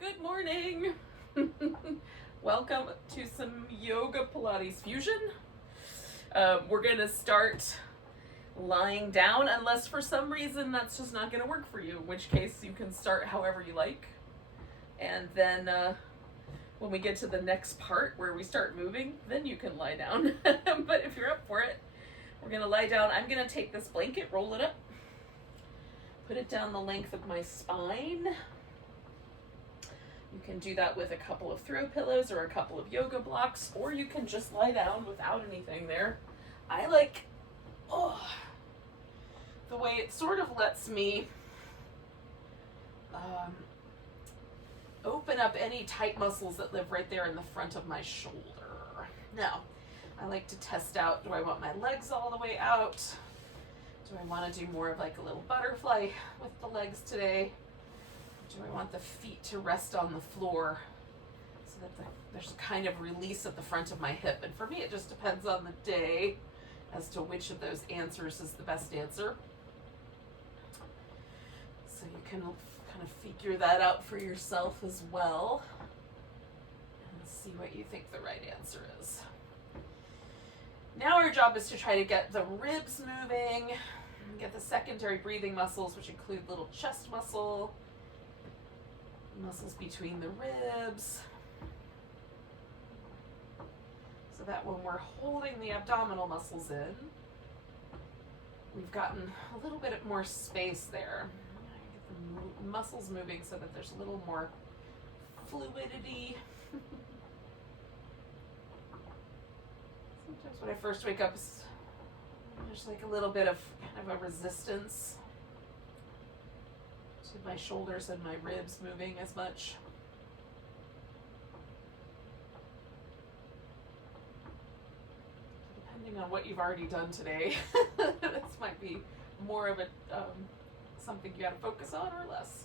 Good morning. Welcome to some yoga Pilates fusion. We're going to start lying down unless for some reason that's just not going to work for you, in which case you can start however you like. And then when we get to the next part where we start moving, then you can lie down. But if you're up for it, we're going to lie down. I'm going to take this blanket, roll it up, put it down the length of my spine. You can do that with a couple of throw pillows or a couple of yoga blocks, or you can just lie down without anything there. I like the way it sort of lets me open up any tight muscles that live right there in the front of my shoulder. Now, I like to test out, do I want my legs all the way out? Do I want to do more of like a little butterfly with the legs today? Do I want the feet to rest on the floor so that there's a kind of release at the front of my hip? And for me, it just depends on the day as to which of those answers is the best answer. So you can kind of figure that out for yourself as well and see what you think the right answer is. Now our job is to try to get the ribs moving, get the secondary breathing muscles, which include little chest muscles between the ribs, so that when we're holding the abdominal muscles in, we've gotten a little bit more space there. Get the muscles moving so that there's a little more fluidity. Sometimes when I first wake up, there's like a little bit of kind of a resistance to my shoulders and my ribs moving as much. Depending on what you've already done today, this might be more of a something you got to focus on or less.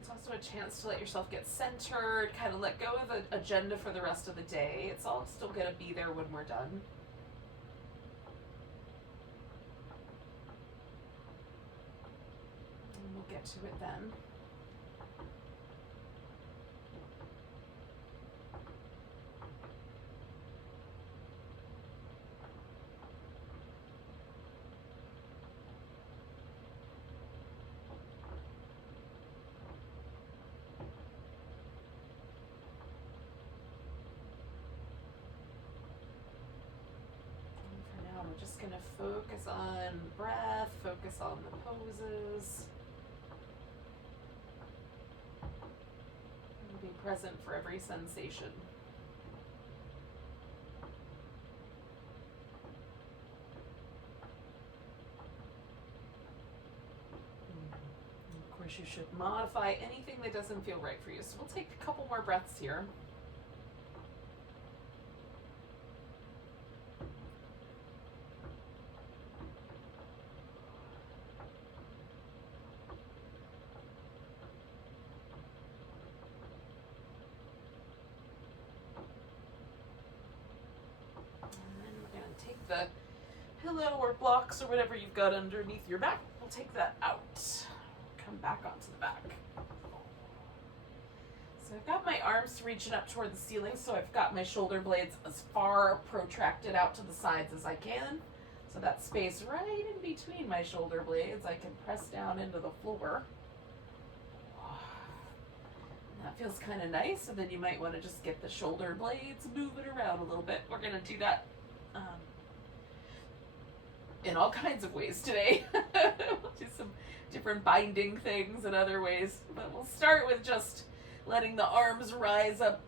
It's also a chance to let yourself get centered, kind of let go of the agenda for the rest of the day. It's all still going to be there when we're done. And we'll get to it then. We're just going to focus on breath, focus on the poses. And be present for every sensation. And of course, you should modify anything that doesn't feel right for you. So we'll take a couple more breaths here. Take the pillow or blocks or whatever you've got underneath your back. We'll take that out. Come back onto the back. So I've got my arms reaching up toward the ceiling, so I've got my shoulder blades as far protracted out to the sides as I can. So that space right in between my shoulder blades, I can press down into the floor. And that feels kind of nice, and then you might want to just get the shoulder blades moving around a little bit. We're going to do that in all kinds of ways today. We'll do some different binding things and other ways, but we'll start with just letting the arms rise up,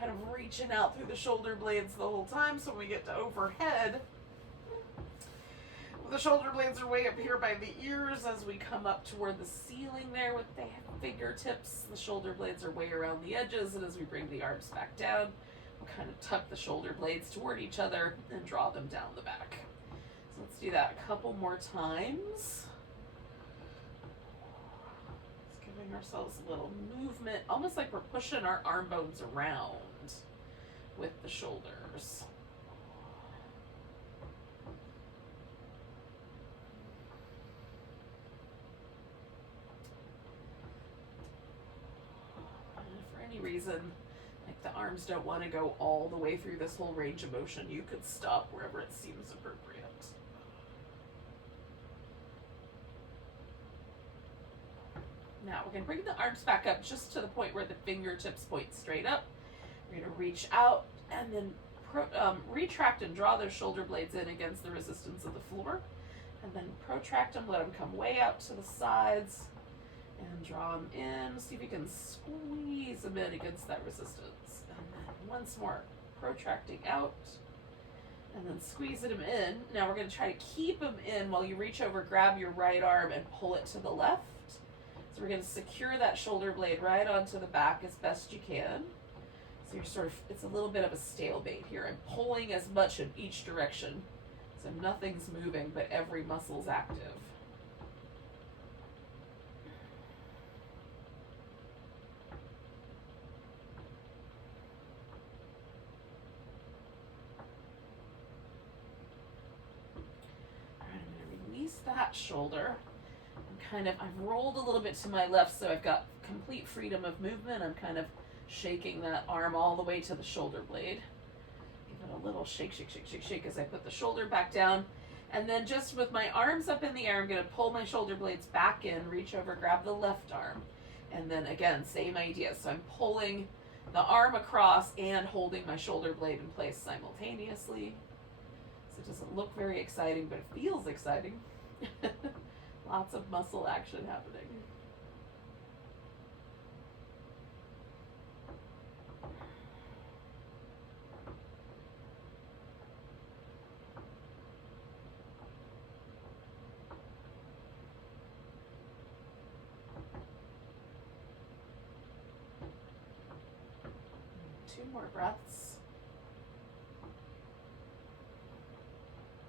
kind of reaching out through the shoulder blades the whole time. So when we get to overhead, the shoulder blades are way up here by the ears. As we come up toward the ceiling there with the fingertips, the shoulder blades are way around the edges, and as we bring the arms back down, we'll kind of tuck the shoulder blades toward each other and draw them down the back. So let's do that a couple more times. Let's give Giving ourselves a little movement, almost like we're pushing our arm bones around with the shoulders. And if for any reason, like the arms don't want to go all the way through this whole range of motion, you could stop wherever it seems appropriate. Now we're going to bring the arms back up just to the point where the fingertips point straight up. We're going to reach out and then retract and draw those shoulder blades in against the resistance of the floor. And then protract them, let them come way out to the sides and draw them in. See if you can squeeze them in against that resistance. And then once more, protracting out and then squeezing them in. Now we're going to try to keep them in while you reach over, grab your right arm and pull it to the left. So we're going to secure that shoulder blade right onto the back as best you can. So you're sort of, it's a little bit of a stalemate here. I'm pulling as much in each direction. So nothing's moving, but every muscle's active. All right, I'm going to release that shoulder. I've rolled a little bit to my left, so I've got complete freedom of movement. I'm kind of shaking that arm all the way to the shoulder blade. Give it a little shake, shake, shake, shake, shake as I put the shoulder back down. And then just with my arms up in the air, I'm going to pull my shoulder blades back in, reach over, grab the left arm. And then again, same idea. So I'm pulling the arm across and holding my shoulder blade in place simultaneously. So it doesn't look very exciting, but it feels exciting. Lots of muscle action happening. Two more breaths.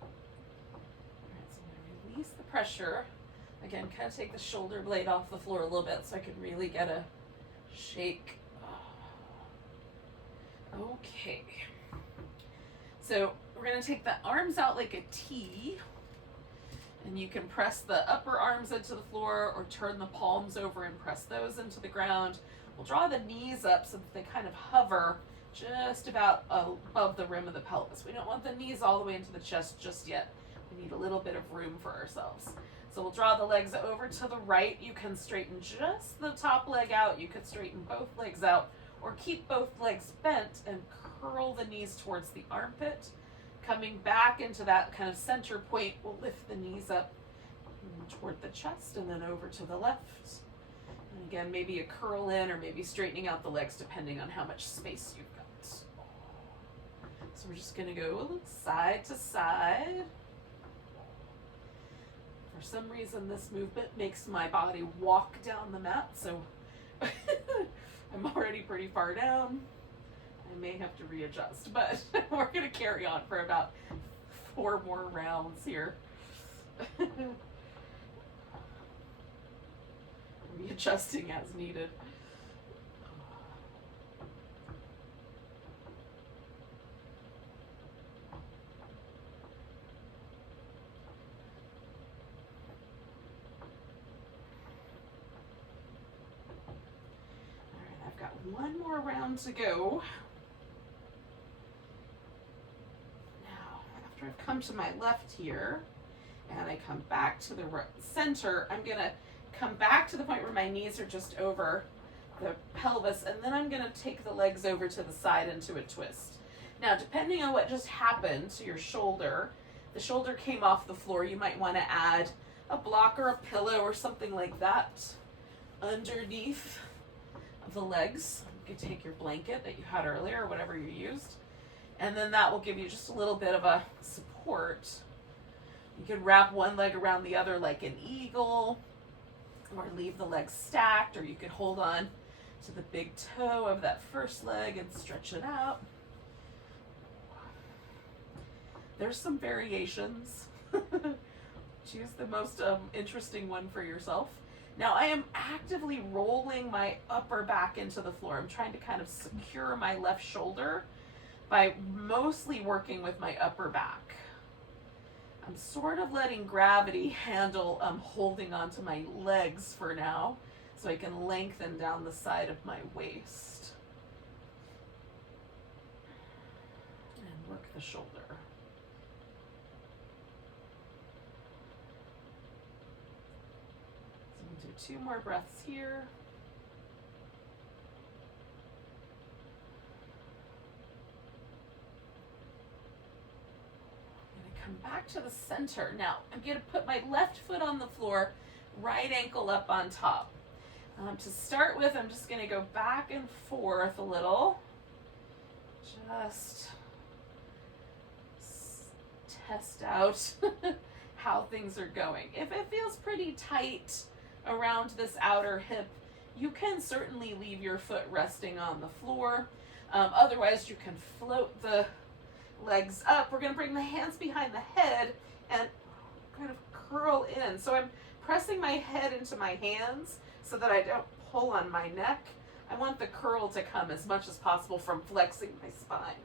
All right, so I'm going to release the pressure. Again, kind of take the shoulder blade off the floor a little bit so I can really get a shake. Okay. So we're going to take the arms out like a T. And you can press the upper arms into the floor or turn the palms over and press those into the ground. We'll draw the knees up so that they kind of hover just about above the rim of the pelvis. We don't want the knees all the way into the chest just yet. We need a little bit of room for ourselves. So we'll draw the legs over to the right. You can straighten just the top leg out. You could straighten both legs out or keep both legs bent and curl the knees towards the armpit. Coming back into that kind of center point, we'll lift the knees up toward the chest and then over to the left. And again, maybe a curl in or maybe straightening out the legs depending on how much space you've got. So we're just going to go side to side. For some reason, this movement makes my body walk down the mat, so I'm already pretty far down. I may have to readjust, but we're going to carry on for about 4 more rounds here. Readjusting as needed. One more round to go. Now, after I've come to my left here, and I come back to the center, I'm going to come back to the point where my knees are just over the pelvis, and then I'm going to take the legs over to the side into a twist. Now, depending on what just happened to your shoulder, the shoulder came off the floor, you might want to add a block or a pillow or something like that underneath the legs. You can take your blanket that you had earlier or whatever you used, and then that will give you just a little bit of a support. You can wrap one leg around the other like an eagle, or leave the legs stacked, or you could hold on to the big toe of that first leg and stretch it out. There's some variations. Choose the most interesting one for yourself. Now I am actively rolling my upper back into the floor. I'm trying to kind of secure my left shoulder by mostly working with my upper back. I'm sort of letting gravity handle holding onto my legs for now, so I can lengthen down the side of my waist. And work the shoulder. So we'll do 2 more breaths here. Come back to the center. Now, I'm going to put my left foot on the floor, right ankle up on top. To start with, I'm just going to go back and forth a little. Just test out how things are going. If it feels pretty tight around this outer hip, you can certainly leave your foot resting on the floor. Otherwise, you can float the legs up. We're going to bring the hands behind the head and kind of curl in. So I'm pressing my head into my hands so that I don't pull on my neck. I want the curl to come as much as possible from flexing my spine.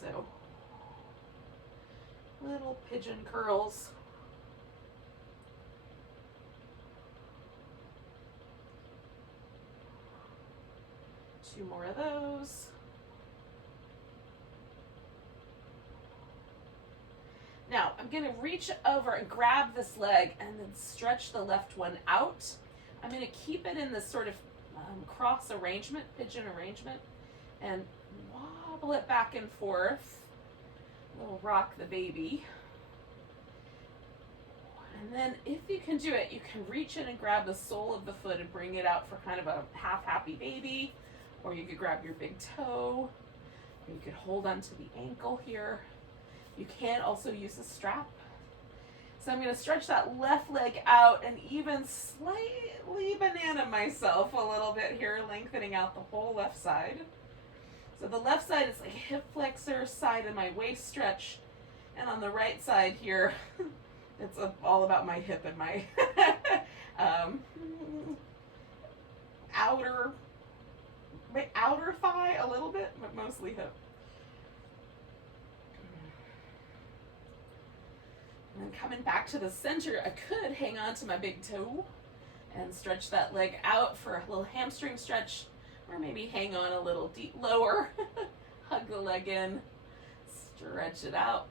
So, little pigeon curls. Two more of those. Now, I'm going to reach over and grab this leg and then stretch the left one out. I'm going to keep it in this sort of cross arrangement, pigeon arrangement, and wobble it back and forth. We'll rock the baby. And then if you can do it, you can reach in and grab the sole of the foot and bring it out for kind of a half happy baby. Or you could grab your big toe. Or you could hold onto the ankle here. You can also use a strap. So I'm going to stretch that left leg out and even slightly banana myself a little bit here, lengthening out the whole left side. So the left side is like hip flexor side of my waist stretch. And on the right side here, it's all about my hip and my outer thigh a little bit, but mostly hip. And then coming back to the center, I could hang on to my big toe and stretch that leg out for a little hamstring stretch, or maybe hang on a little deep lower. Hug the leg in, stretch it out.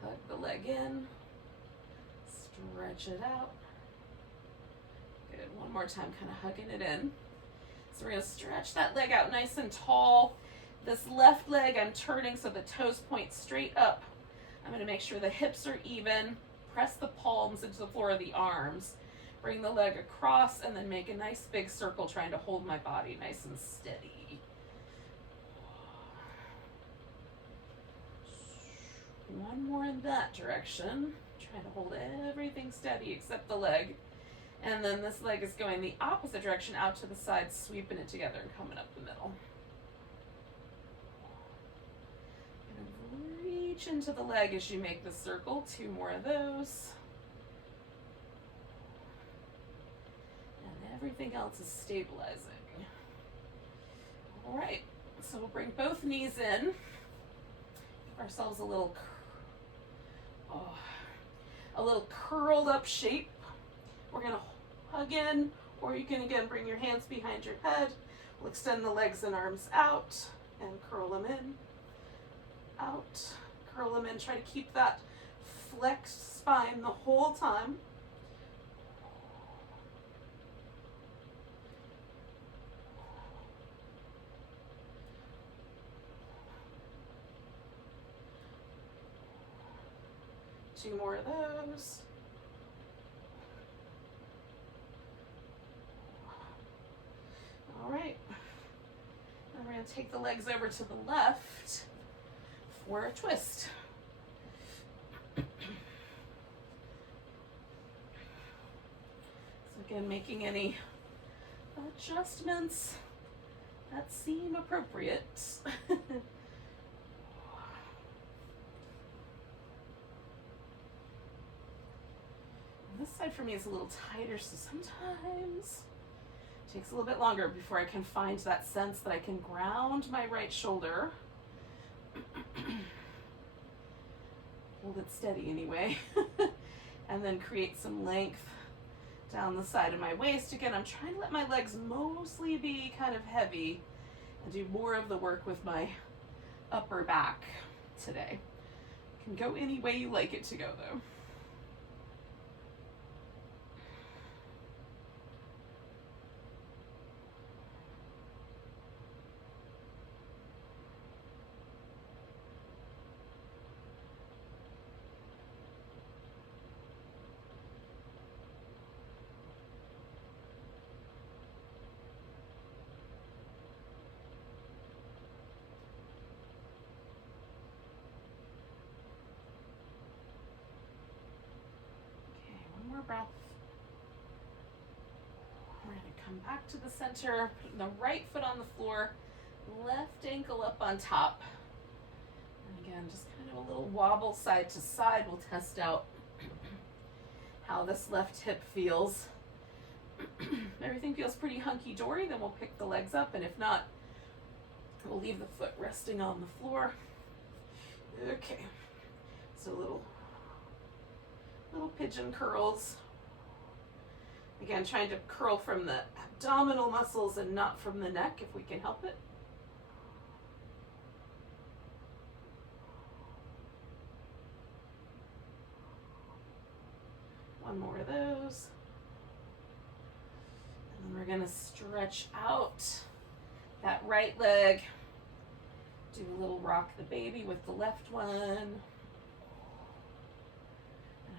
Hug the leg in, stretch it out. Good, one more time, kind of hugging it in. So we're going to stretch that leg out nice and tall. This left leg I'm turning so the toes point straight up. I'm going to make sure the hips are even. Press the palms into the floor of the arms. Bring the leg across and then make a nice big circle trying to hold my body nice and steady. One more in that direction. Trying to hold everything steady except the leg. And then this leg is going the opposite direction out to the side, sweeping it together and coming up the middle. Reach into the leg as you make the circle. Two more of those. And everything else is stabilizing. All right, so we'll bring both knees in. Give ourselves a little curled up shape. We're gonna hug in, or you can again bring your hands behind your head. We'll extend the legs and arms out and curl them in. Out, curl them in. Try to keep that flexed spine the whole time. Two more of those. All right. Now we're going to take the legs over to the left for a twist. So again, making any adjustments that seem appropriate. This side for me is a little tighter, so sometimes it takes a little bit longer before I can find that sense that I can ground my right shoulder. Hold it steady anyway. And then create some length down the side of my waist. Again, I'm trying to let my legs mostly be kind of heavy and do more of the work with my upper back today. Can go any way you like it to go though. Breath. We're going to come back to the center, put the right foot on the floor, left ankle up on top. And again, just kind of a little wobble side to side. We'll test out how this left hip feels. Everything feels pretty hunky-dory, then we'll pick the legs up, and if not, we'll leave the foot resting on the floor. Okay, so little pigeon curls. Again, trying to curl from the abdominal muscles and not from the neck if we can help it. One more of those. And then we're going to stretch out that right leg. Do a little rock the baby with the left one.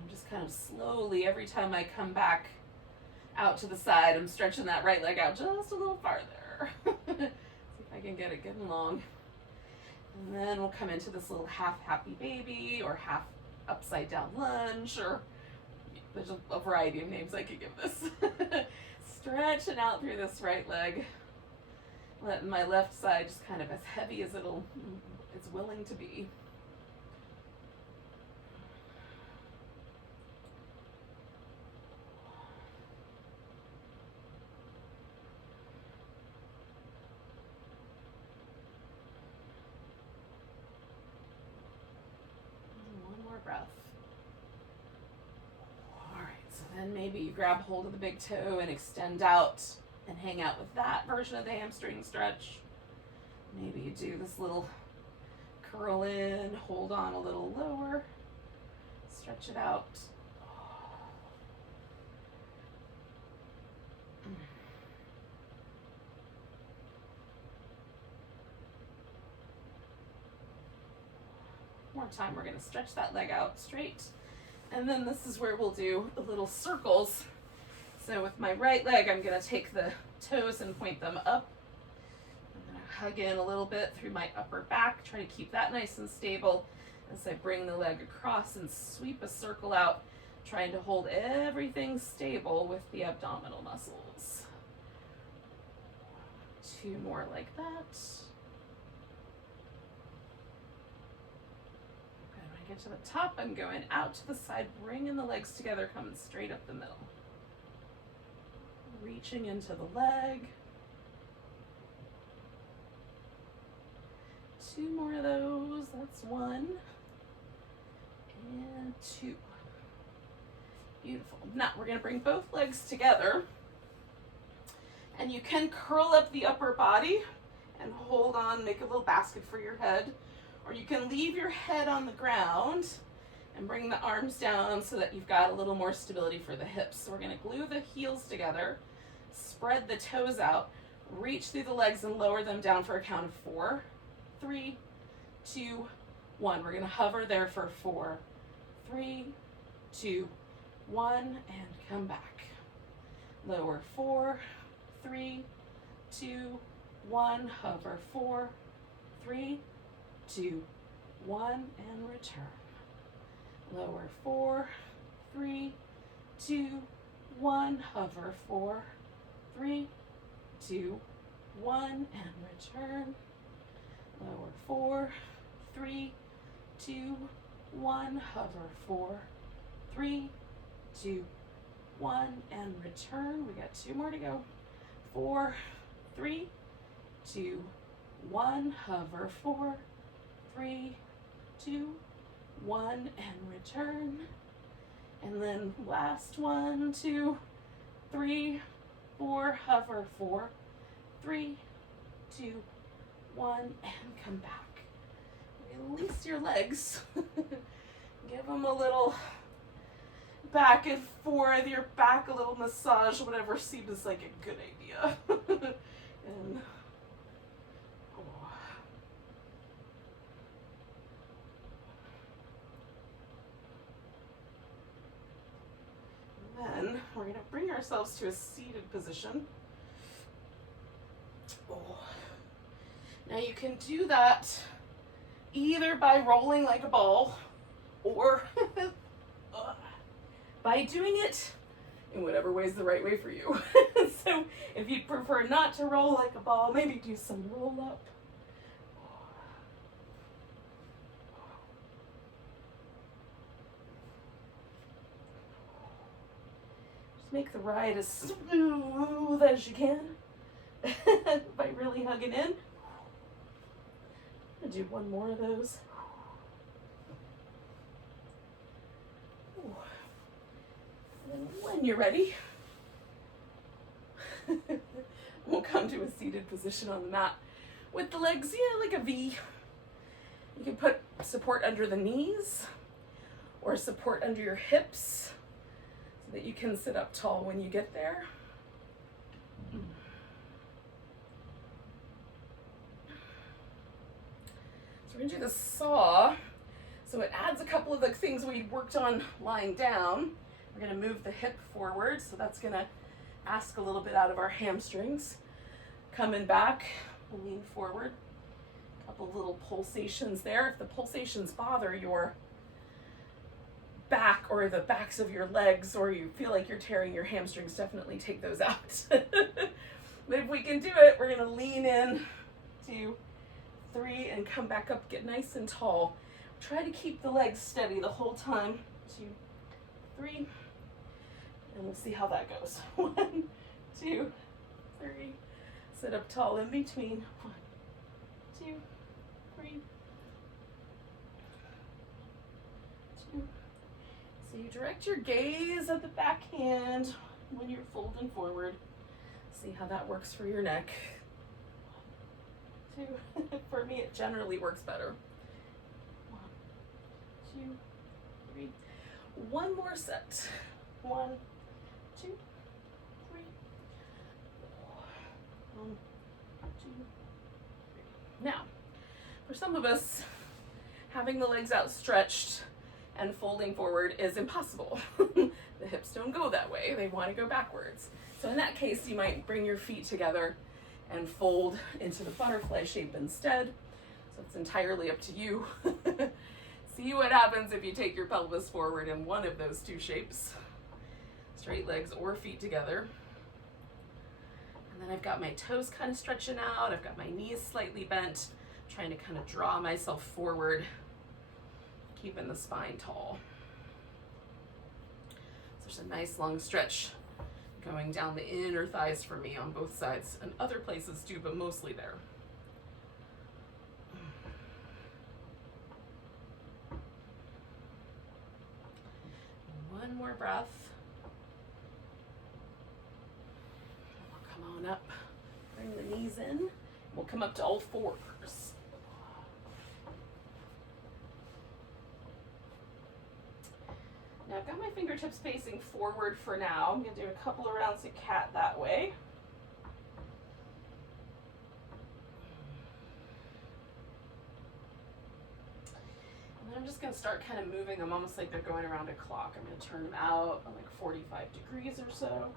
Just kind of slowly, every time I come back out to the side, I'm stretching that right leg out just a little farther. See if I can get it good and long. And then we'll come into this little half happy baby or half upside down lunge, or there's a variety of names I could give this. Stretching out through this right leg. Letting my left side just kind of as heavy as it's willing to be. Breath. All right, so then maybe you grab hold of the big toe and extend out and hang out with that version of the hamstring stretch. Maybe you do this little curl in, hold on a little lower, stretch it out. More time, we're going to stretch that leg out straight, and then this is where we'll do the little circles. So with my right leg, I'm going to take the toes and point them up. I'm going to hug in a little bit through my upper back, try to keep that nice and stable as I bring the leg across and sweep a circle out, trying to hold everything stable with the abdominal muscles. Two more like that. Get to the top, I'm going out to the side, bringing the legs together, coming straight up the middle. Reaching into the leg. Two more of those, that's one. And two. Beautiful. Now we're going to bring both legs together. And you can curl up the upper body and hold on, make a little basket for your head. Or you can leave your head on the ground and bring the arms down so that you've got a little more stability for the hips. So we're going to glue the heels together, spread the toes out, reach through the legs and lower them down for a count of 4, 3, 2, 1. We're going to hover there for 4, 3, 2, 1, and come back. Lower 4, 3, 2, 1. Hover 4, 3, 2, 1, and return. Lower 4, 3, 2, 1. Hover 4, 3, 2, 1, and return. Lower 4, 3, 2, 1. Hover 4, 3, 2, 1, and return. We got 2 more to go. 4, 3, 2, 1, hover. 4, 3, 2, 1, and return. And then last 1, 2, 3, 4, hover. 4, 3, 2, 1, and come back. Release your legs. Give them a little back and forth, your back, a little massage, whatever seems like a good idea. And then we're going to bring ourselves to a seated position. Now you can do that either by rolling like a ball or by doing it in whatever way is the right way for you. So if you prefer not to roll like a ball, maybe do some roll up. Just make the ride as smooth as you can by really hugging in. I'm gonna do one more of those. And when you're ready, we'll come to a seated position on the mat with the legs, like a V. You can put support under the knees or support under your hips so that you can sit up tall when you get there. So we're gonna do the saw. So it adds a couple of the things we worked on lying down. We're gonna move the hip forward, so that's gonna ask a little bit out of our hamstrings. Coming back, we'll lean forward. A couple little pulsations there. If the pulsations bother your back or the backs of your legs, or you feel like you're tearing your hamstrings, definitely take those out. But if we can do it, we're gonna lean in, 2, 3, and come back up, get nice and tall. Try to keep the legs steady the whole time. 2, 3, and we'll see how that goes. 1, 2, 3. Sit up tall in between. 1, 2, 3, 2. So you direct your gaze at the back hand when you're folding forward. See how that works for your neck. 1, 2. For me, it generally works better. 1, 2, 3. One more set. 1, 2, 3. 1, 2, 3. Now, for some of us, having the legs outstretched and folding forward is impossible. The hips don't go that way. They want to go backwards. So in that case, you might bring your feet together and fold into the butterfly shape instead. So it's entirely up to you. See what happens if you take your pelvis forward in one of those 2 shapes. Straight legs or feet together. And then I've got my toes kind of stretching out. I've got my knees slightly bent. I'm trying to kind of draw myself forward, keeping the spine tall. So there's a nice long stretch going down the inner thighs for me on both sides, and other places too, but mostly there. One more breath. We'll come on up, bring the knees in. We'll come up to all 4s. Now I've got my fingertips facing forward for now. I'm going to do a couple of rounds of cat that way. And then I'm just going to start kind of moving them almost like they're going around a clock. I'm going to turn them out on like 45 degrees or so.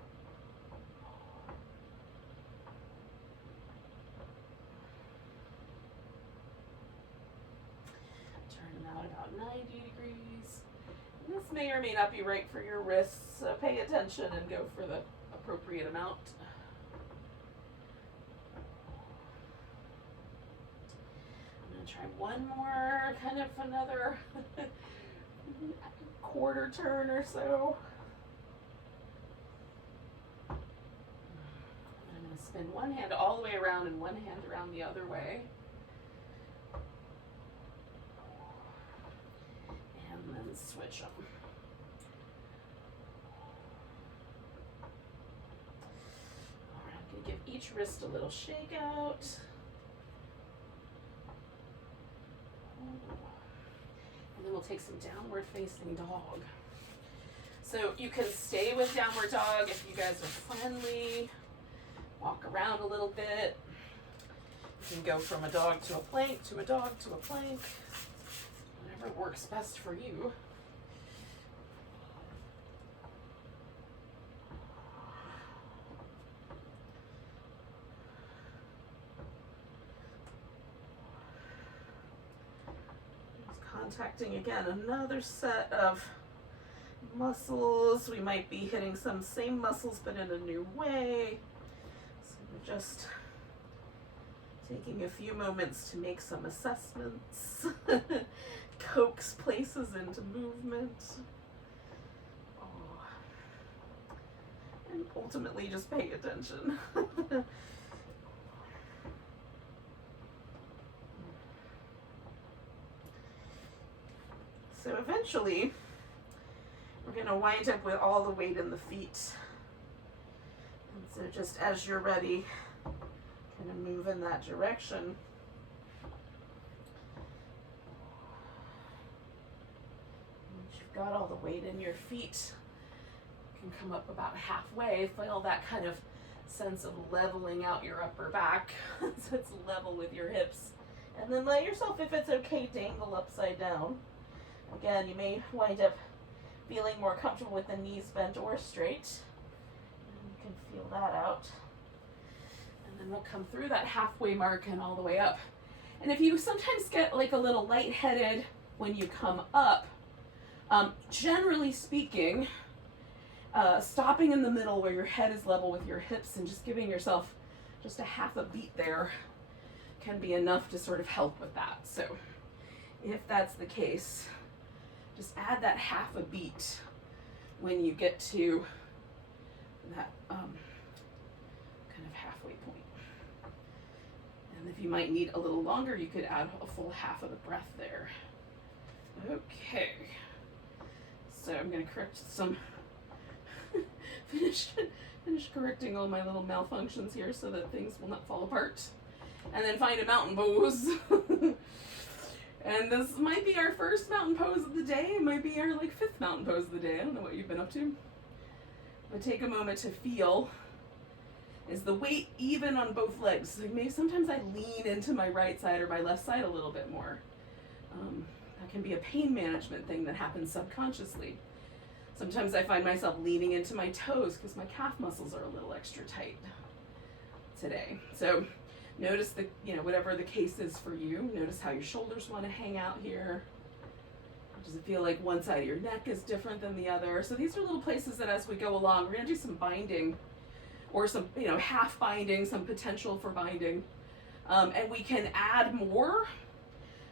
Turn them out about 90 degrees. This may or may not be right for your wrists, so pay attention and go for the appropriate amount. I'm going to try one more, kind of another quarter turn or so. Spin one hand all the way around and one hand around the other way. And then switch them. All right, I'm going to give each wrist a little shake out. And then we'll take some downward facing dog. So you can stay with downward dog if you guys are friendly. Walk around a little bit. You can go from a dog to a plank, to a dog to a plank. Whatever works best for you. Contacting again another set of muscles. We might be hitting some same muscles but in a new way. So we're just taking a few moments to make some assessments, coax places into movement, and ultimately just pay attention. So eventually, we're going to wind up with all the weight in the feet. And so just as you're ready, kind of move in that direction. Once you've got all the weight in your feet, you can come up about halfway. Feel that kind of sense of leveling out your upper back so it's level with your hips. And then let yourself, if it's okay, dangle upside down. Again, you may wind up feeling more comfortable with the knees bent or straight. And you can feel that out. And then we'll come through that halfway mark and all the way up. And if you sometimes get like a little lightheaded when you come up, generally speaking, stopping in the middle where your head is level with your hips and just giving yourself just a half a beat there can be enough to sort of help with that. So if that's the case, just add that half a beat when you get to that kind of halfway point. And if you might need a little longer, you could add a full half of the breath there. Okay. So I'm going to correct some, finish correcting all my little malfunctions here so that things will not fall apart. And then find a mountain pose. And this might be our first mountain pose of the day. It might be our like fifth mountain pose of the day. I don't know what you've been up to. But take a moment to feel, is the weight even on both legs? Like maybe sometimes I lean into my right side or my left side a little bit more. That can be a pain management thing that happens subconsciously. Sometimes I find myself leaning into my toes because my calf muscles are a little extra tight today. So notice the, whatever the case is for you. Notice how your shoulders want to hang out here. Does it feel like one side of your neck is different than the other? So these are little places that as we go along, we're going to do some binding or some, half binding, some potential for binding. And we can add more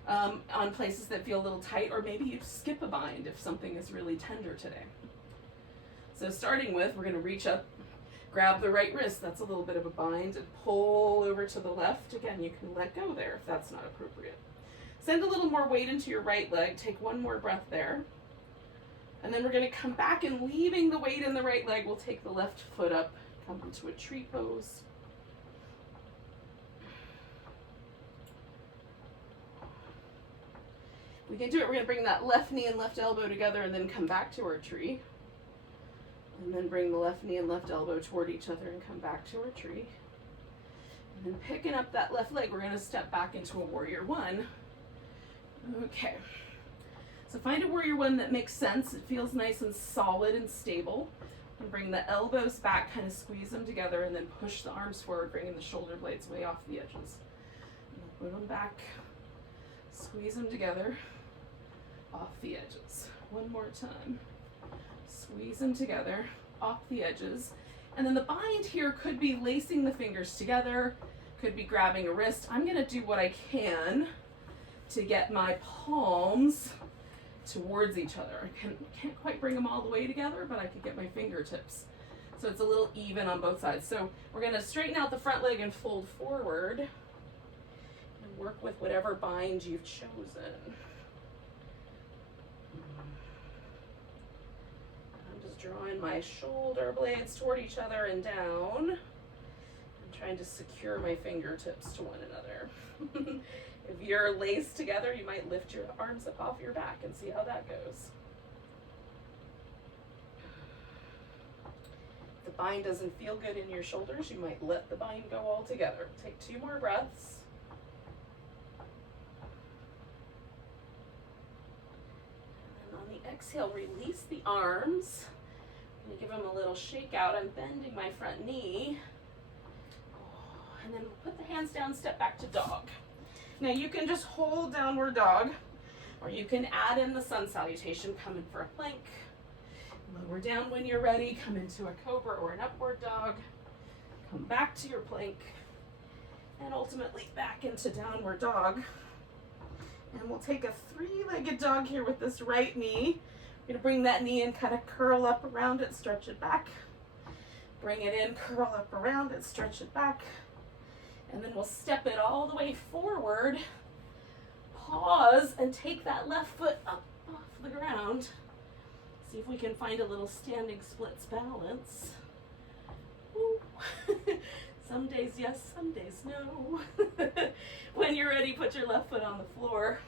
on places that feel a little tight, or maybe you skip a bind if something is really tender today. So starting with, we're going to reach up, grab the right wrist, that's a little bit of a bind, and pull over to the left. Again, you can let go there if that's not appropriate. Send a little more weight into your right leg, take one more breath there. And then we're going to come back, and leaving the weight in the right leg, we'll take the left foot up, come into a tree pose. We can do it, we're going to bring that left knee and left elbow together and then come back to our tree. And then bring the left knee and left elbow toward each other and come back to our tree. And then picking up that left leg, we're going to step back into a warrior one. Okay. So find a warrior one that makes sense. It feels nice and solid and stable. And bring the elbows back, kind of squeeze them together, and then push the arms forward, bringing the shoulder blades way off the edges. And put them back, squeeze them together, off the edges. One more time. Squeeze them together, off the edges. And then the bind here could be lacing the fingers together, could be grabbing a wrist. I'm going to do what I can to get my palms towards each other. I can't quite bring them all the way together, but I could get my fingertips so it's a little even on both sides. So we're going to straighten out the front leg and fold forward and work with whatever bind you've chosen. I'm just drawing my shoulder blades toward each other and down. I'm trying to secure my fingertips to one another. If you're laced together, you might lift your arms up off your back and see how that goes. If the bind doesn't feel good in your shoulders, you might let the bind go altogether. Take 2 more breaths. And on the exhale, release the arms. I'm going to give them a little shake out. I'm bending my front knee. And then put the hands down, step back to dog. Now you can just hold downward dog, or you can add in the sun salutation, come in for a plank. Lower down when you're ready, come into a cobra or an upward dog. Come back to your plank, and ultimately back into downward dog. And we'll take a 3-legged dog here with this right knee. We're gonna bring that knee in, kind of curl up around it, stretch it back. Bring it in, curl up around it, stretch it back. And then we'll step it all the way forward, pause, and take that left foot up off the ground. See if we can find a little standing splits balance. Woo. Some days yes, some days no. When you're ready, put your left foot on the floor.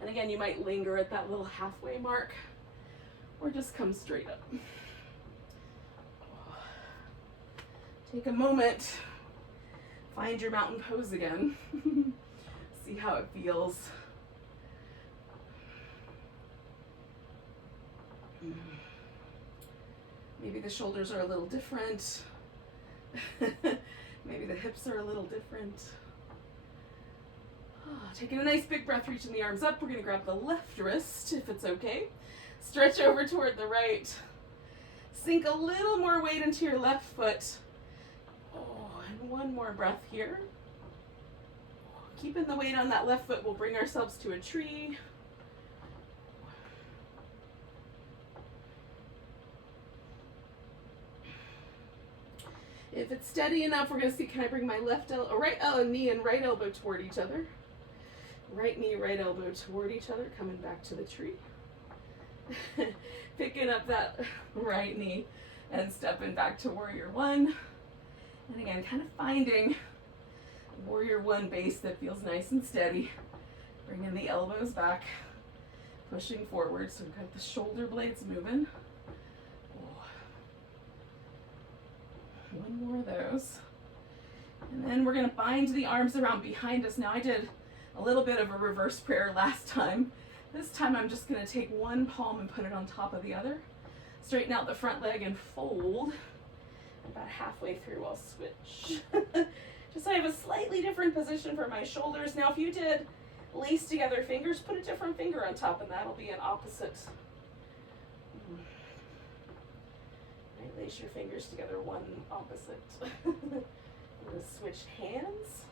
And again, you might linger at that little halfway mark, or just come straight up. Take a moment. Find your mountain pose again. See how it feels. Maybe the shoulders are a little different. Maybe the hips are a little different. Taking a nice big breath, reaching the arms up. We're going to grab the left wrist, if it's okay. Stretch over toward the right. Sink a little more weight into your left foot. And one more breath here. Keeping the weight on that left foot, we'll bring ourselves to a tree. If it's steady enough, we're going to see, can I bring my right knee and right elbow toward each other? Right knee, right elbow toward each other, coming back to the tree. Picking up that right knee and stepping back to warrior 1. And again, kind of finding warrior 1 base that feels nice and steady. Bringing the elbows back, pushing forward. So we've got the shoulder blades moving. One more of those. And then we're going to bind the arms around behind us. Now I did a little bit of a reverse prayer last time. This time I'm just going to take one palm and put it on top of the other. Straighten out the front leg and fold. About halfway through, I'll switch. Just so I have a slightly different position for my shoulders. Now, if you did lace together fingers, put a different finger on top, and that'll be an opposite. Right, lace your fingers together, one opposite. I'm going to switch hands.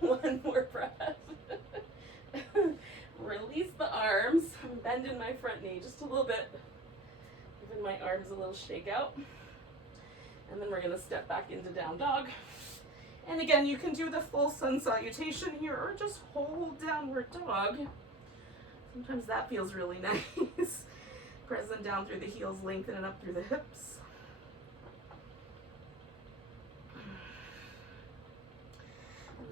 One more breath. Release the arms. I'm bending my front knee just a little bit. Giving my arms a little shake out. And then we're going to step back into down dog. And again, you can do the full sun salutation here or just hold downward dog. Sometimes that feels really nice. Pressing down through the heels, lengthening up through the hips.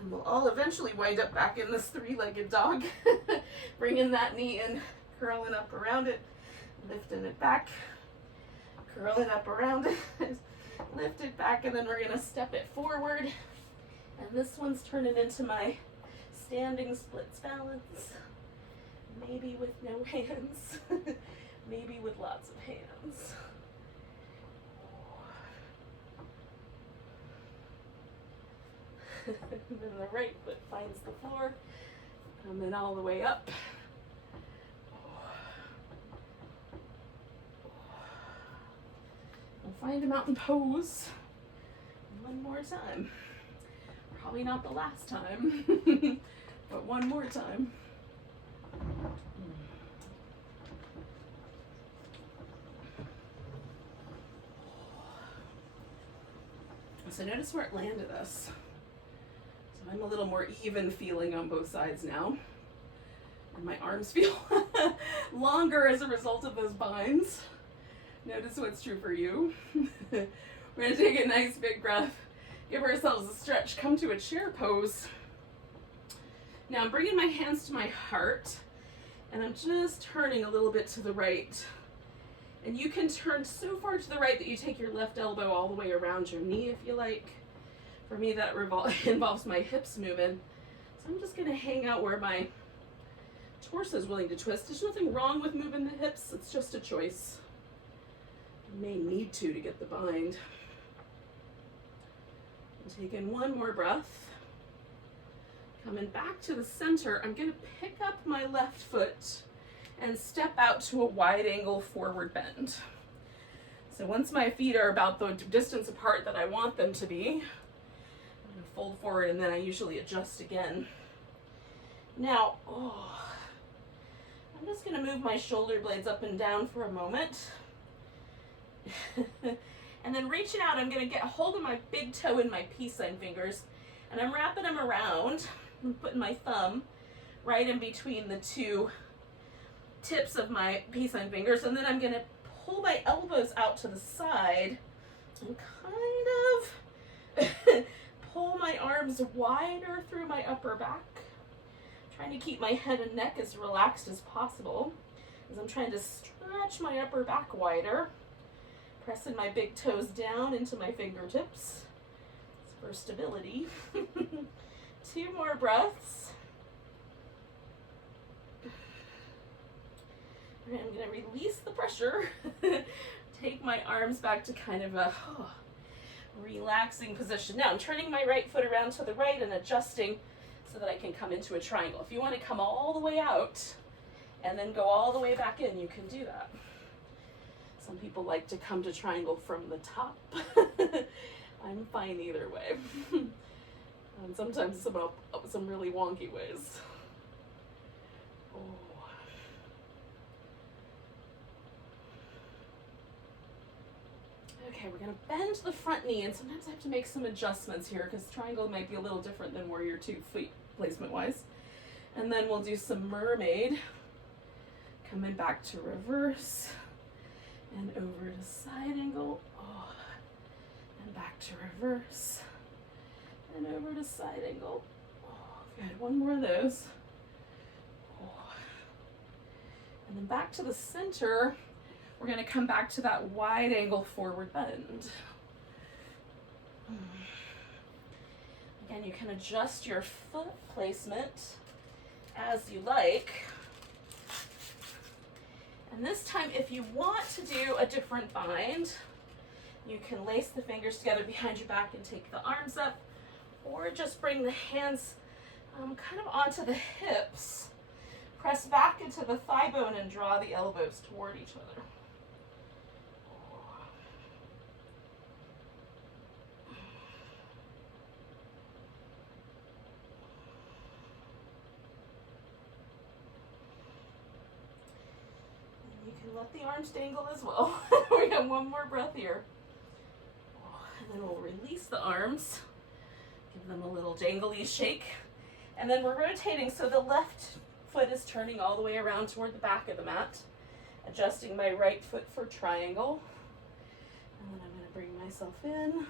And we'll all eventually wind up back in this 3-legged dog. Bringing that knee in, curling up around it, lifting it back, curling up around it, lift it back, and then we're going to step it forward. And this one's turning into my standing splits balance. Maybe with no hands, maybe with lots of hands. And then the right foot finds the floor, coming all the way up. We'll find a mountain pose. One One more time. Probably not the last time, but one more time. So notice where it landed us. So I'm a little more even feeling on both sides now. And my arms feel longer as a result of those binds. Notice what's true for you. We're gonna take a nice big breath, give ourselves a stretch, come to a chair pose. Now I'm bringing my hands to my heart and I'm just turning a little bit to the right. And you can turn so far to the right that you take your left elbow all the way around your knee if you like. For me that involves my hips moving. So I'm just gonna hang out where my torso is willing to twist. There's nothing wrong with moving the hips, it's just a choice. You may need to get the bind. And take in one more breath. Coming back to the center, I'm gonna pick up my left foot and step out to a wide angle forward bend. So once my feet are about the distance apart that I want them to be, I'm gonna fold forward and then I usually adjust again. Now, I'm just gonna move my shoulder blades up and down for a moment. And then reaching out, I'm gonna get a hold of my big toe in my peace sign fingers and I'm wrapping them around and putting my thumb right in between the two tips of my peace sign fingers, and then I'm gonna pull my elbows out to the side and kind of pull my arms wider through my upper back, trying to keep my head and neck as relaxed as possible as I'm trying to stretch my upper back wider, pressing my big toes down into my fingertips. It's for stability. 2 more breaths. And I'm going to release the pressure. Take my arms back to kind of a relaxing position. Now I'm turning my right foot around to the right and adjusting so that I can come into a triangle. If you want to come all the way out and then go all the way back in, you can do that. Some people like to come to triangle from the top. I'm fine either way. And sometimes some really wonky ways. Okay, we're gonna bend the front knee, and sometimes I have to make some adjustments here because triangle might be a little different than warrior 2 feet placement wise. And then we'll do some mermaid, coming back to reverse and over to side angle, and back to reverse and over to side angle. Good, one more of those. And then back to the center. We're going to come back to that wide angle forward bend. Again, you can adjust your foot placement as you like. And this time, if you want to do a different bind, you can lace the fingers together behind your back and take the arms up, or just bring the hands kind of onto the hips, press back into the thigh bone and draw the elbows toward each other. Let the arms dangle as well. We have one more breath here. And then we'll release the arms, give them a little dangly shake. And then we're rotating so the left foot is turning all the way around toward the back of the mat, adjusting my right foot for triangle. And then I'm going to bring myself in.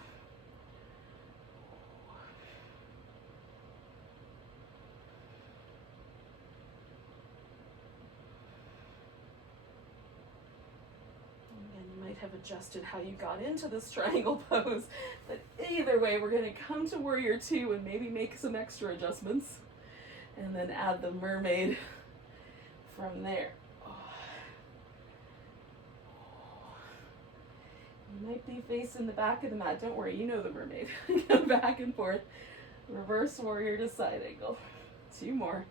Have adjusted how you got into this triangle pose, but either way we're going to come to warrior 2 and maybe make some extra adjustments and then add the mermaid from there. You might be facing the back of the mat, don't worry, you know the mermaid. Go back and forth, reverse warrior to side angle. 2 more.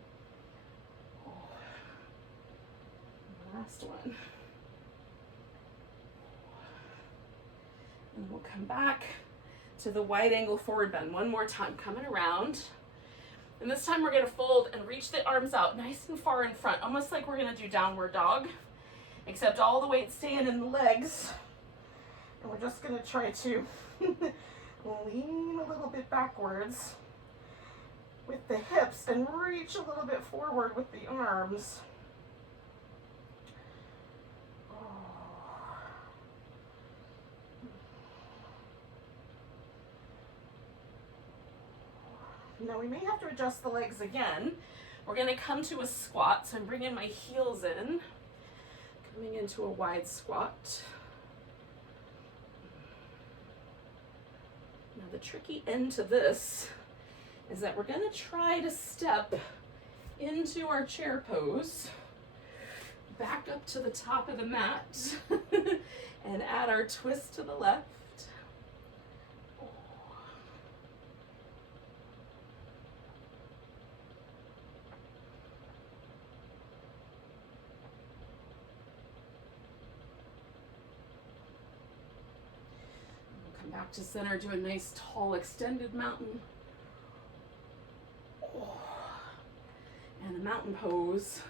Last one. And we'll come back to the wide angle forward bend. One more time, coming around. And this time we're gonna fold and reach the arms out nice and far in front, almost like we're gonna do downward dog, except all the weight staying in the legs. And we're just gonna try to lean a little bit backwards with the hips and reach a little bit forward with the arms. Now we may have to adjust the legs again. We're gonna come to a squat, so I'm bringing my heels in, coming into a wide squat. Now the tricky end to this is that we're gonna try to step into our chair pose, back up to the top of the mat, and add our twist to the left. Back to center, do a nice tall extended mountain. Oh. And a mountain pose.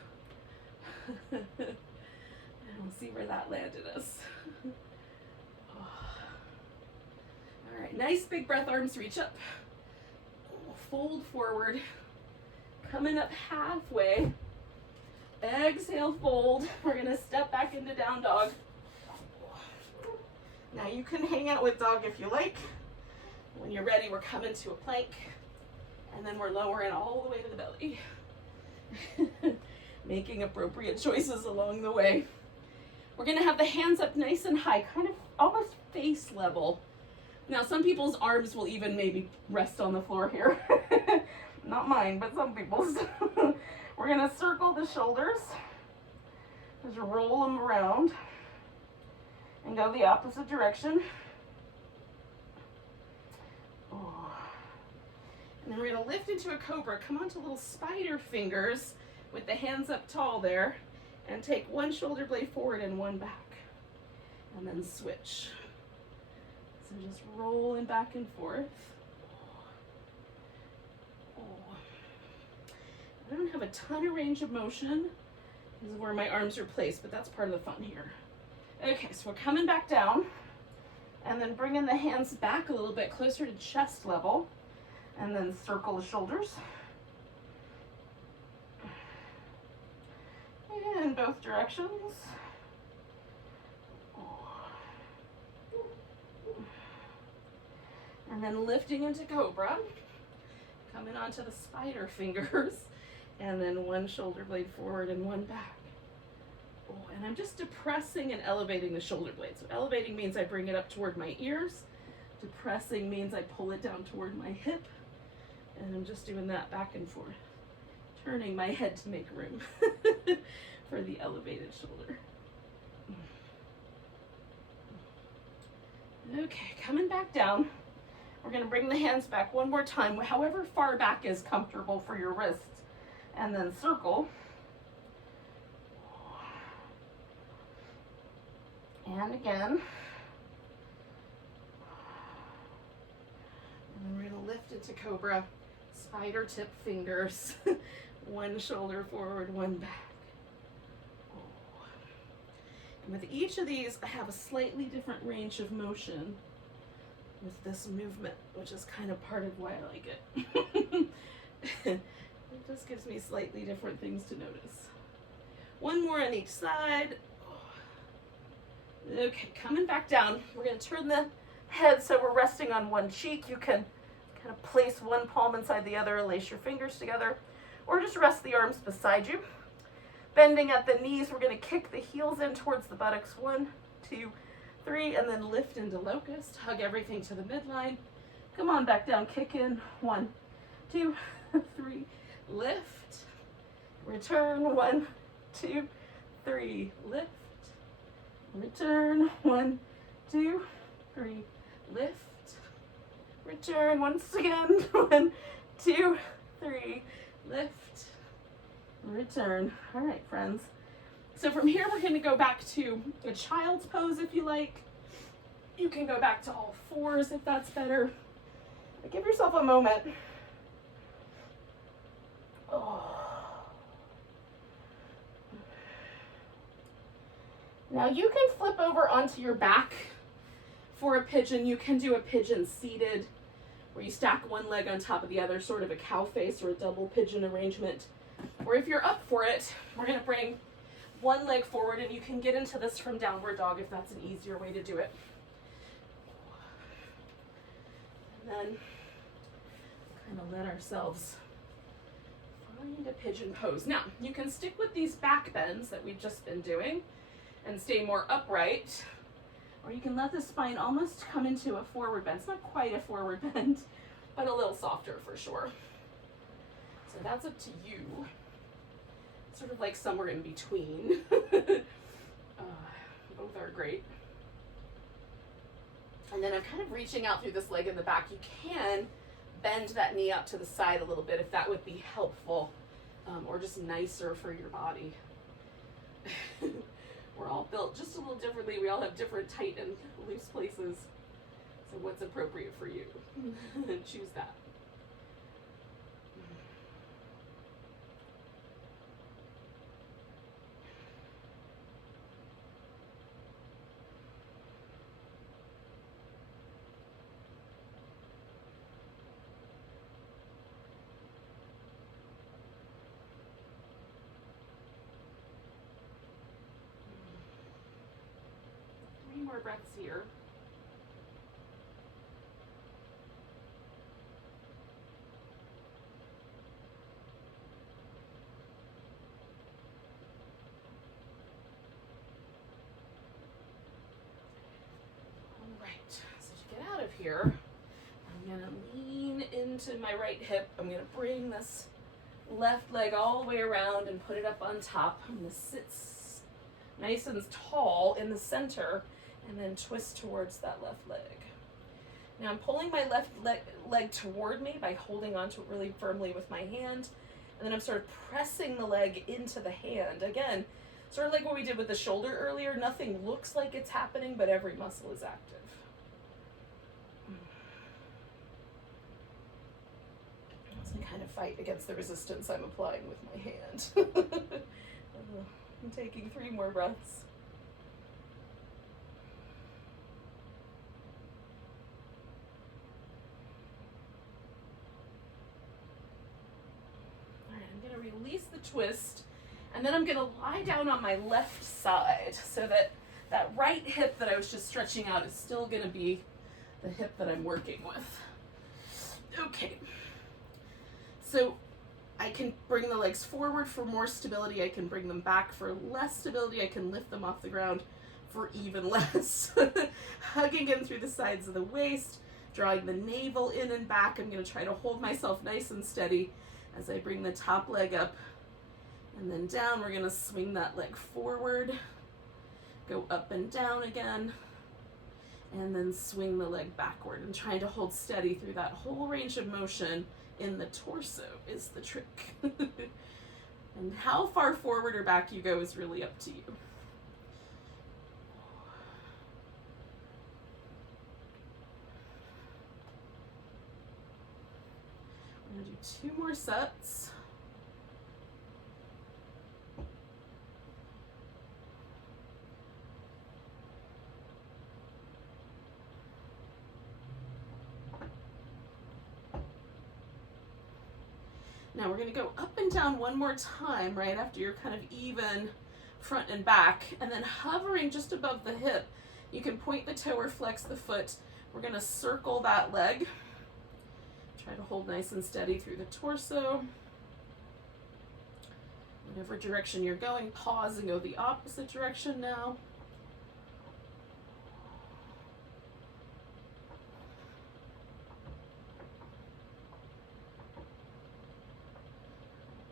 And we'll see where that landed us. Oh. All right, nice big breath, arms reach up. Oh, fold forward. Coming up halfway. Exhale, fold. We're gonna step back into down dog. Now you can hang out with dog if you like. When you're ready, we're coming to a plank, and then we're lowering all the way to the belly. Making appropriate choices along the way. We're gonna have the hands up nice and high, kind of almost face level. Now some people's arms will even maybe rest on the floor here. Not mine, but some people's. We're gonna circle the shoulders. Just roll them around. And go the opposite direction. Oh. And then we're gonna lift into a cobra. Come onto little spider fingers with the hands up tall there, and take one shoulder blade forward and one back. And then switch. So just rolling back and forth. Oh. I don't have a ton of range of motion. This is where my arms are placed, but that's part of the fun here. Okay, so we're coming back down, and then bringing the hands back a little bit closer to chest level, and then circle the shoulders. In both directions. And then lifting into Cobra, coming onto the spider fingers, and then one shoulder blade forward and one back. Oh, and I'm just depressing and elevating the shoulder blade. So elevating means I bring it up toward my ears. Depressing means I pull it down toward my hip. And I'm just doing that back and forth. Turning my head to make room for the elevated shoulder. Okay, coming back down. We're gonna bring the hands back one more time, however far back is comfortable for your wrists. And then circle. And again. And then we're going to lift it to Cobra. Spider tip fingers. One shoulder forward, one back. Oh. And with each of these, I have a slightly different range of motion with this movement, which is kind of part of why I like it. It just gives me slightly different things to notice. One more on each side. Okay, coming back down. We're going to turn the head so we're resting on one cheek. You can kind of place one palm inside the other, lace your fingers together, or just rest the arms beside you. Bending at the knees, we're going to kick the heels in towards the buttocks. 1, 2, 3, and then lift into locust. Hug everything to the midline. Come on back down, kick in. 1, 2, 3, lift. Return. 1, 2, 3, lift. Return. 1, 2, 3, lift. Return once again. 1, 2, 3, lift. Return. All right, friends. So from here, we're going to go back to a child's pose, if you like. You can go back to all fours if that's better. But give yourself a moment. Oh. Now you can flip over onto your back for a pigeon. You can do a pigeon seated, where you stack one leg on top of the other, sort of a cow face or a double pigeon arrangement. Or if you're up for it, we're gonna bring one leg forward, and you can get into this from downward dog if that's an easier way to do it. And then kind of let ourselves find a pigeon pose. Now, you can stick with these back bends that we've just been doing and stay more upright, or you can let the spine almost come into a forward bend. It's not quite a forward bend, but a little softer for sure. So that's up to you. Sort of like somewhere in between. Both are great. And then I'm kind of reaching out through this leg in the back. You can bend that knee out to the side a little bit if that would be helpful, or just nicer for your body. We're all built just a little differently. We all have different tight and loose places. So what's appropriate for you? Choose that. More breaths here. All right, so to get out of here, I'm gonna lean into my right hip. I'm gonna bring this left leg all the way around and put it up on top. I'm gonna sit nice and tall in the center, and then twist towards that left leg. Now I'm pulling my left leg toward me by holding onto it really firmly with my hand, and then I'm sort of pressing the leg into the hand. Again, sort of like what we did with the shoulder earlier. Nothing looks like it's happening, but every muscle is active. So I kind of fight against the resistance I'm applying with my hand. I'm taking 3 more breaths. Release the twist, and then I'm going to lie down on my left side so that that right hip that I was just stretching out is still going to be the hip that I'm working with. Okay, so I can bring the legs forward for more stability. I can bring them back for less stability. I can lift them off the ground for even less. Hugging in through the sides of the waist, drawing the navel in and back. I'm going to try to hold myself nice and steady as I bring the top leg up and then down. We're gonna swing that leg forward, go up and down again, and then swing the leg backward, and trying to hold steady through that whole range of motion in the torso is the trick. And how far forward or back you go is really up to you. I'm gonna do 2 more sets. Now we're gonna go up and down one more time right after you're kind of even front and back, and then hovering just above the hip. You can point the toe or flex the foot. We're gonna circle that leg. Try to hold nice and steady through the torso. Whatever direction you're going, pause and go the opposite direction now.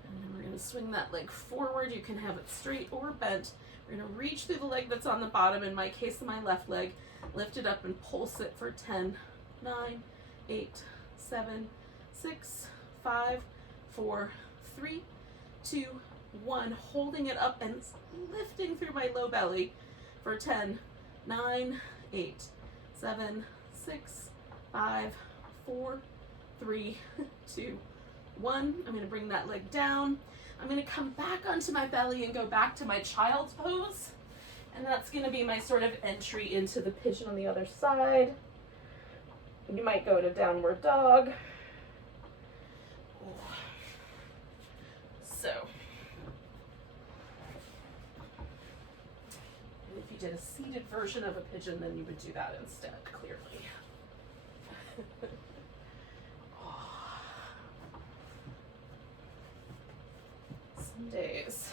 And then we're going to swing that leg forward. You can have it straight or bent. We're going to reach through the leg that's on the bottom, in my case, my left leg. Lift it up and pulse it for 10, 9, 8, 7, 6, 5, 4, 3, 2, 1. Holding it up and lifting through my low belly for 10, 9, 8, 7, 6, 5, 4, 3, 2, 1. I'm going to bring that leg down. I'm going to come back onto my belly and go back to my child's pose. And that's going to be my sort of entry into the pigeon on the other side. You might go to downward dog. So, if you did a seated version of a pigeon, then you would do that instead, clearly. Some days,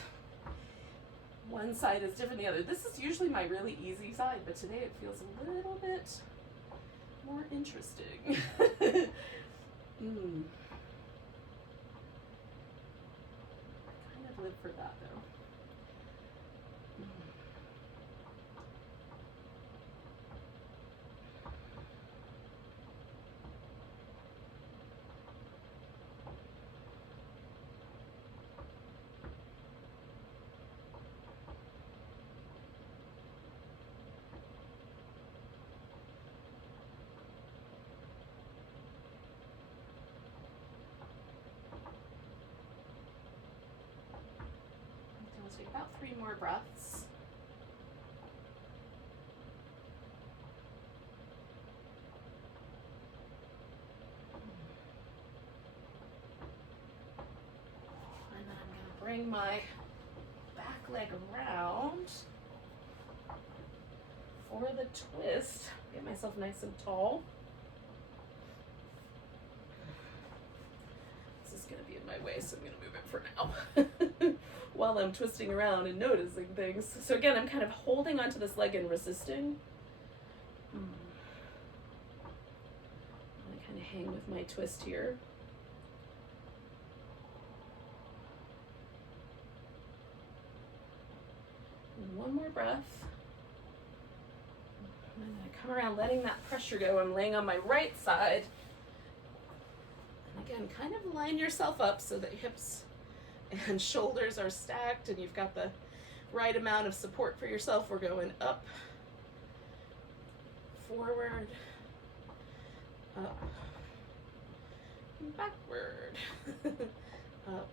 one side is different than the other. This is usually my really easy side, but today it feels a little bit more interesting. I kind of live for that, though. Take about 3 more breaths. And then I'm going to bring my back leg around for the twist. Get myself nice and tall. This is going to be in my way, so I'm going to move it for now. While I'm twisting around and noticing things. So again, I'm kind of holding onto this leg and resisting. I'm going to kind of hang with my twist here. And one more breath. And I'm going to come around letting that pressure go. I'm laying on my right side. And again, kind of line yourself up so that hips and shoulders are stacked and you've got the right amount of support for yourself. We're going up, forward, up, backward, up,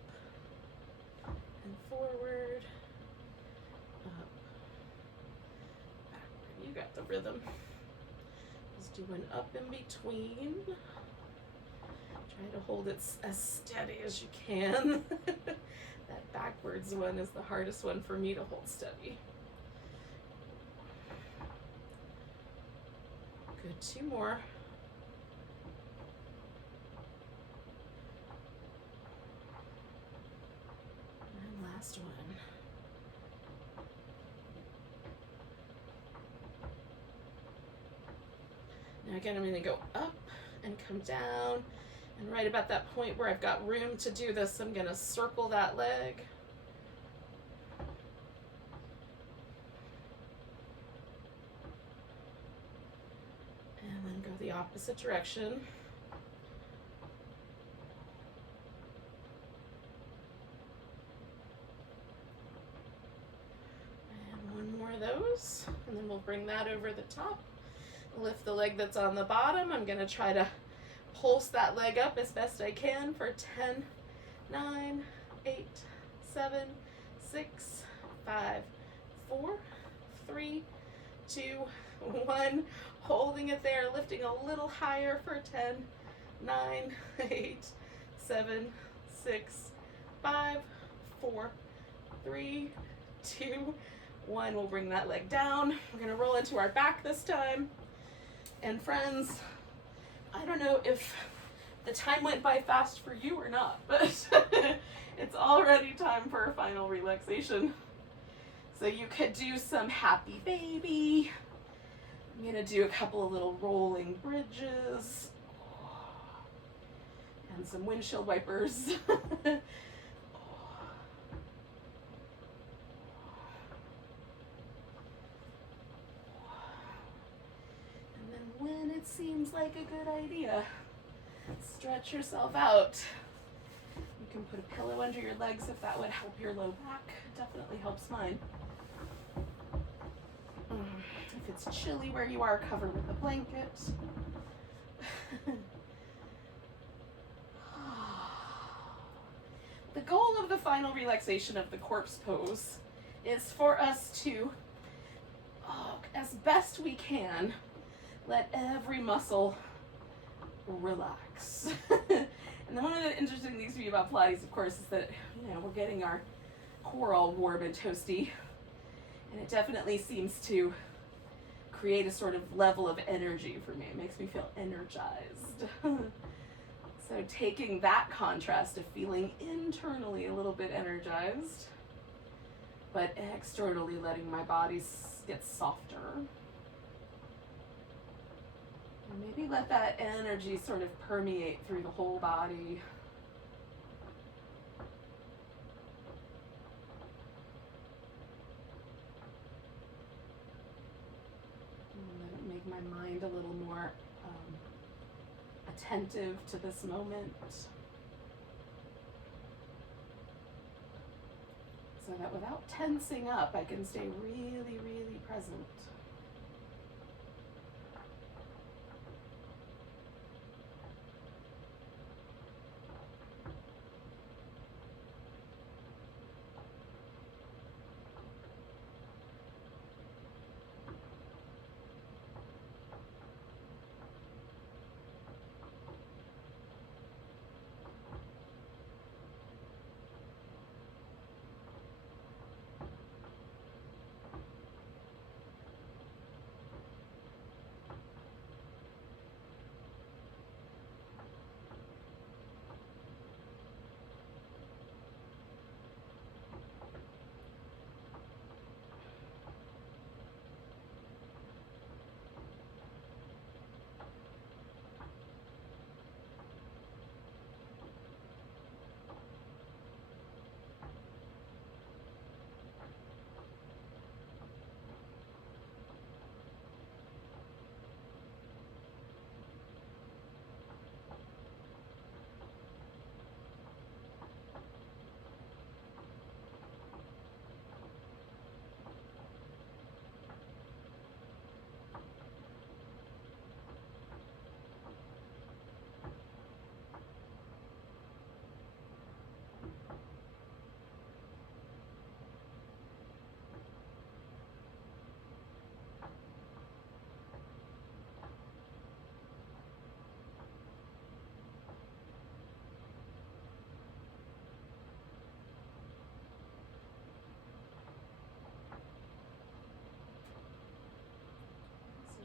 and forward, up, backward. You got the rhythm. Just do an up in between. Try to hold it as steady as you can. That backwards one is the hardest one for me to hold steady. Good, 2 more. And last one. Now again, I'm going to go up and come down. And right about that point where I've got room to do this, I'm going to circle that leg. And then go the opposite direction. And one more of those. And then we'll bring that over the top. Lift the leg that's on the bottom. I'm going to try to pulse that leg up as best I can for 10, 9, 8, 7, 6, 5, 4, 3, 2, 1. Holding it there, lifting a little higher for 10, 9, 8, 7, 6, 5, 4, 3, 2, 1. We'll bring that leg down. We're going to roll into our back this time. And friends, I don't know if the time went by fast for you or not, but it's already time for a final relaxation. So you could do some happy baby. I'm gonna do a couple of little rolling bridges and some windshield wipers. And then when it seems like a good idea, stretch yourself out. You can put a pillow under your legs if that would help your low back. It definitely helps mine. If it's chilly where you are, cover with a blanket. The goal of the final relaxation of the corpse pose is for us to, as best we can, let every muscle relax. And then one of the interesting things to me about Pilates, of course, is that, you know, we're getting our core all warm and toasty, and it definitely seems to create a sort of level of energy for me. It makes me feel energized. So taking that contrast of feeling internally a little bit energized, but externally letting my body get softer. And maybe let that energy sort of permeate through the whole body. And let it make my mind a little more attentive to this moment, so that without tensing up, I can stay really, really present.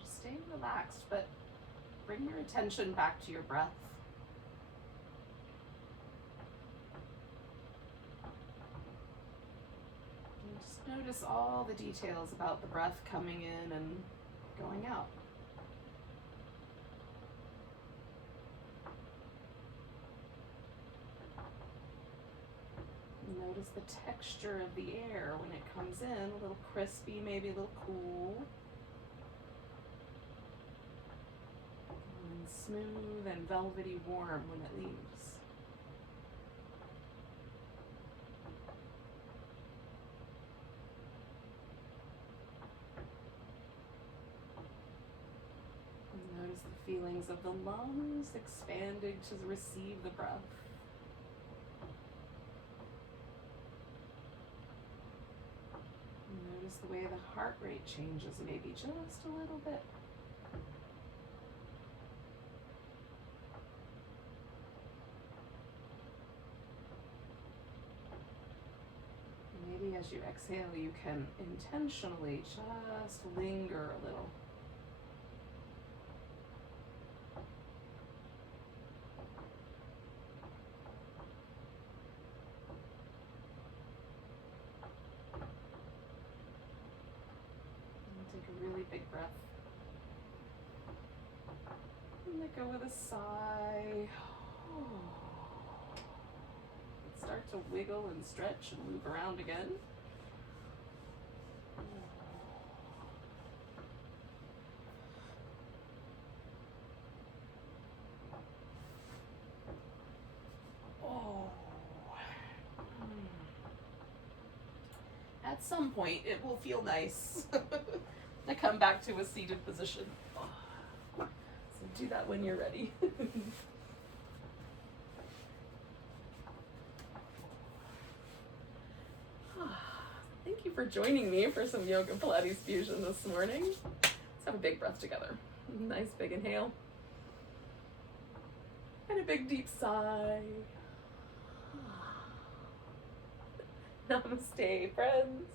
Stay relaxed, but bring your attention back to your breath. And just notice all the details about the breath coming in and going out. Notice the texture of the air when it comes in, a little crispy, maybe a little cool. And smooth and velvety warm when it leaves. And notice the feelings of the lungs expanding to receive the breath. Notice the way the heart rate changes, maybe just a little bit. Maybe as you exhale, you can intentionally just linger a little. Take a really big breath. And let go with a sigh. Start to wiggle and stretch and move around again. At some point, it will feel nice And come back to a seated position. So do that when you're ready. Thank you for joining me for some yoga Pilates fusion this morning. Let's have a big breath together. Nice big inhale. And a big deep sigh. Namaste, friends.